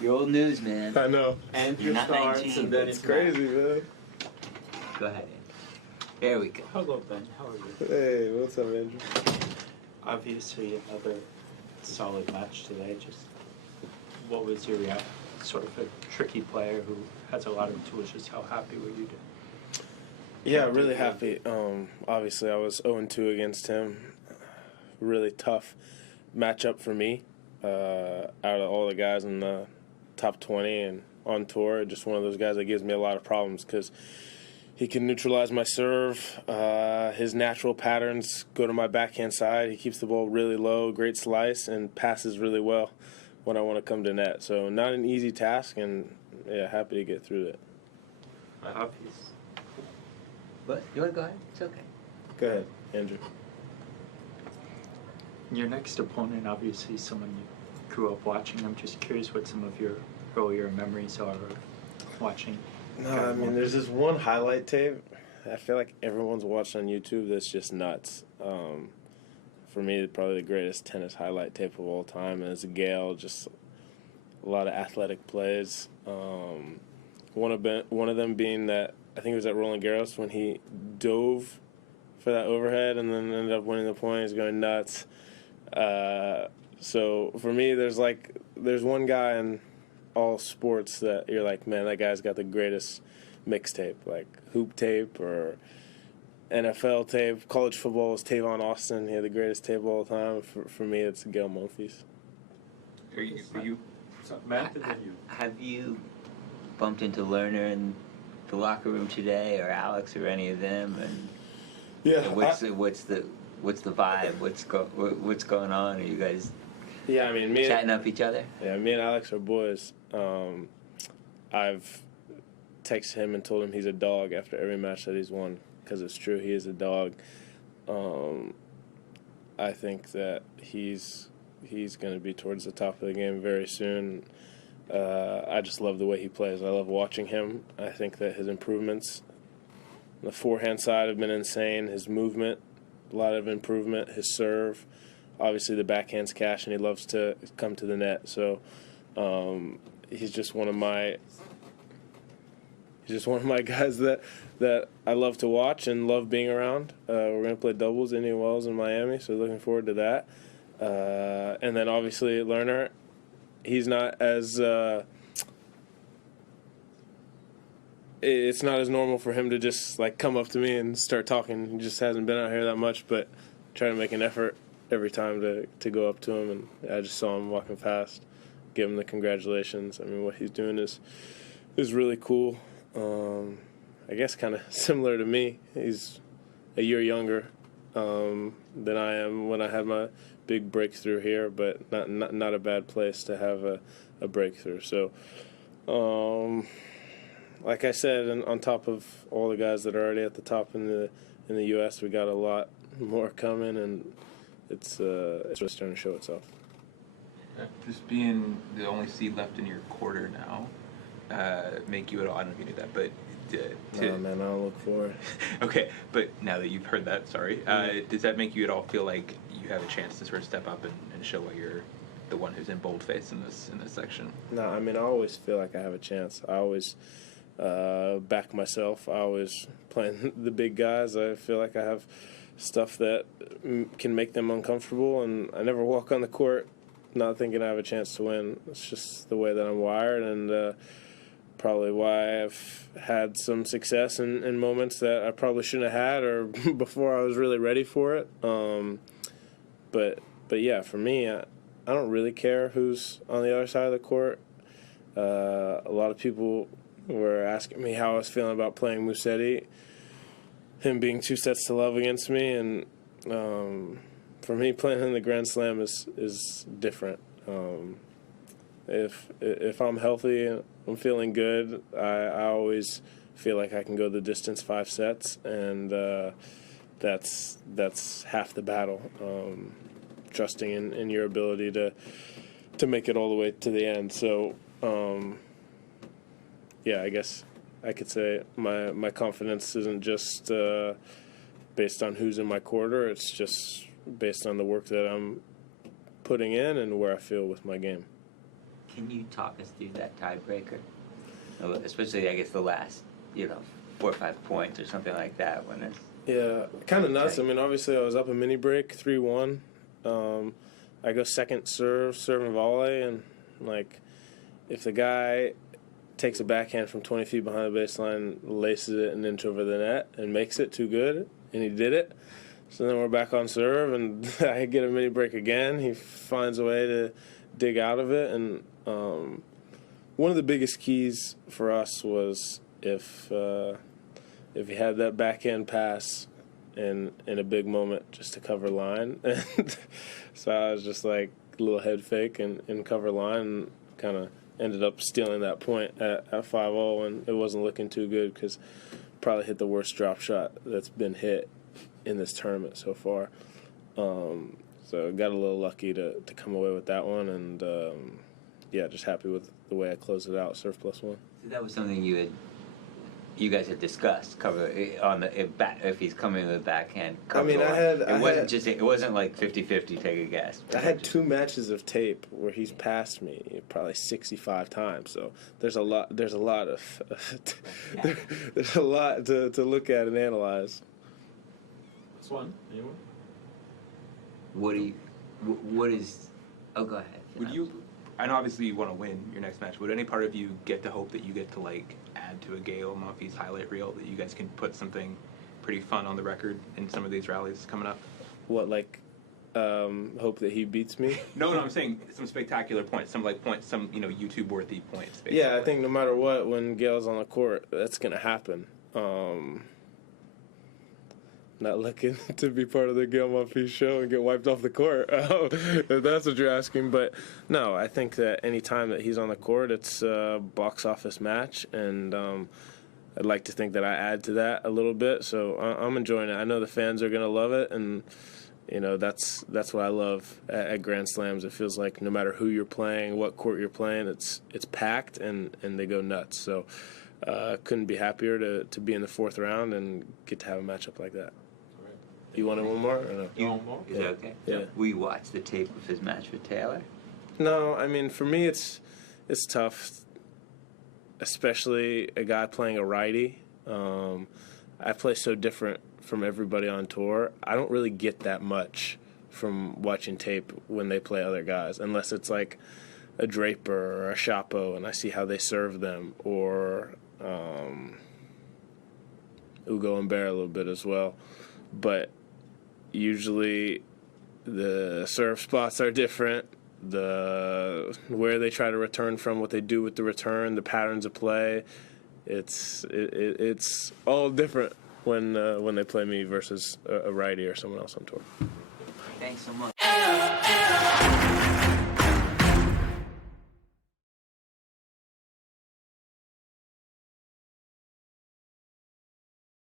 You're old news, man. I know. And you're not 19. That's crazy, man. Go ahead, Andrew. There we go. Hello, Ben. How are you? Hey, what's up, Andrew? Obviously, another solid match today. Just what was your reaction? Sort of a tricky player who has a lot of tools. Just how happy were you to? Yeah, really happy. Obviously, I was 0-2 against him. Really tough matchup for me. Out of all the guys in the top 20 and on tour, just one of those guys that gives me a lot of problems because he can neutralize my serve. His natural patterns go to my backhand side. He keeps the ball really low, great slice, and passes really well when I want to come to net. So not an easy task, and yeah, happy to get through it. Obvious. What? You want to go ahead? It's okay. Go ahead, Andrew. Your next opponent, obviously, someone you grew up watching. I'm just curious what some of your earlier memories are of watching. No, I mean, there's this one highlight tape I feel like everyone's watched on YouTube that's just nuts. For me, probably the greatest tennis highlight tape of all time is Gale, just a lot of athletic plays. One of them being that, I think it was at Roland Garros when he dove for that overhead and then ended up winning the point. He's going nuts. So for me, there's one guy in all sports that you're like, man, that guy's got the greatest mixtape, like hoop tape or NFL tape. College football is Tavon Austin. He had the greatest tape of all time. For me, it's Gail Monfils. Are you Matt, did you? Have you bumped into Lerner in the locker room today, or Alex, or any of them? And Yeah. what's the vibe? What's going on? Are you guys Yeah, I mean, chatting up each other? Yeah, me and Alex are boys. I've texted him and told him he's a dog after every match that he's won, because it's true, he is a dog. I think that he's going to be towards the top of the game very soon. I just love the way he plays. I love watching him. I think that his improvements on the forehand side have been insane. His movement, a lot of improvement. His serve, obviously the backhand's cash, and he loves to come to the net. So he's just one of my guys that I love to watch and love being around. We're going to play doubles, Indian Wells in Miami, so looking forward to that. And then obviously Lerner, he's not as it's not as normal for him to just like come up to me and start talking. He just hasn't been out here that much, but try to make an effort every time to go up to him. And I just saw him walking past, give him the congratulations. I mean, what he's doing is really cool. I guess kind of similar to me. He's a year younger than I am when I had my big breakthrough here, but not a bad place to have a breakthrough. So, like I said, on top of all the guys that are already at the top in the U.S., we got a lot more coming, and it's just starting to show itself. just being the only seed left in your quarter now make you at all? I don't know if you knew that, but No, man, I don't look forward. Okay, but now that you've heard that, sorry, does that make you at all feel like you have a chance to sort of step up and show why you're the one who's in boldface in this section? No, I mean, I always feel like I have a chance. I always back myself. I always playing the big guys. I feel like I have stuff that can make them uncomfortable, and I never walk on the court not thinking I have a chance to win. It's just the way that I'm wired, and probably why I've had some success in moments that I probably shouldn't have had, or before I was really ready for it. But yeah, for me, I don't really care who's on the other side of the court. A lot of people were asking me how I was feeling about playing Musetti, him being 2-0 against me, and for me, playing in the Grand Slam is different. If I'm healthy and I'm feeling good, I always feel like I can go the distance 5 sets, and that's half the battle. Trusting in your ability to make it all the way to the end. So, yeah, I guess I could say my confidence isn't just based on who's in my quarter. It's just based on the work that I'm putting in and where I feel with my game. Can you talk us through that tiebreaker? Especially, I guess, the last, 4 or 5 points or something like that when it's... Yeah, kind of nuts. I mean, obviously, I was up a mini break, 3-1. I go second serve and volley, and, if the guy takes a backhand from 20 feet behind the baseline, laces it an inch over the net, and makes it too good, and he did it. So then we're back on serve, and I get a mini break again. He finds a way to dig out of it, and one of the biggest keys for us was if he had that backhand pass in a big moment just to cover line. And so I was just like a little head fake and cover line, and kind of ended up stealing that point at 5-0, and it wasn't looking too good because probably hit the worst drop shot that's been hit in this tournament so far. So got a little lucky to come away with that one, and just happy with the way I closed it out, serve +1. So that was something you guys had discussed, cover on the if he's coming with a backhand. I mean, it wasn't like 50-50 take a guess. I had 2 matches of tape where he's passed me probably 65 times. So there's a lot to look at and analyze. What's one? Anyone? What is? Oh, go ahead. Would you? I know obviously you want to win your next match. Would any part of you get to hope that you get to add to a Gael Monfils highlight reel, that you guys can put something pretty fun on the record in some of these rallies coming up? What, hope that he beats me? No, I'm saying some spectacular points, some YouTube worthy points. Basically. Yeah, I think no matter what, when Gail's on the court, that's gonna happen. Not looking to be part of the Gael Monfils show and get wiped off the court, if that's what you're asking. But no, I think that any time that he's on the court, it's a box office match, and I'd like to think that I add to that a little bit. So I'm enjoying it. I know the fans are going to love it, and that's what I love at Grand Slams. It feels like no matter who you're playing, what court you're playing, it's packed, and they go nuts. So couldn't be happier to be in the 4th round and get to have a matchup like that. You wanted one more? Or no? You want more? Is that okay? Yeah. We watched the tape of his match with Taylor. No, I mean, for me, it's tough, especially a guy playing a righty. I play so different from everybody on tour. I don't really get that much from watching tape when they play other guys, unless it's like a Draper or a Chapo, and I see how they serve them, or Ugo and Bear a little bit as well. But usually the serve spots are different, where they try to return from, what they do with the return, the patterns of play. It's all different when they play me versus a righty or someone else on tour. Thanks so much.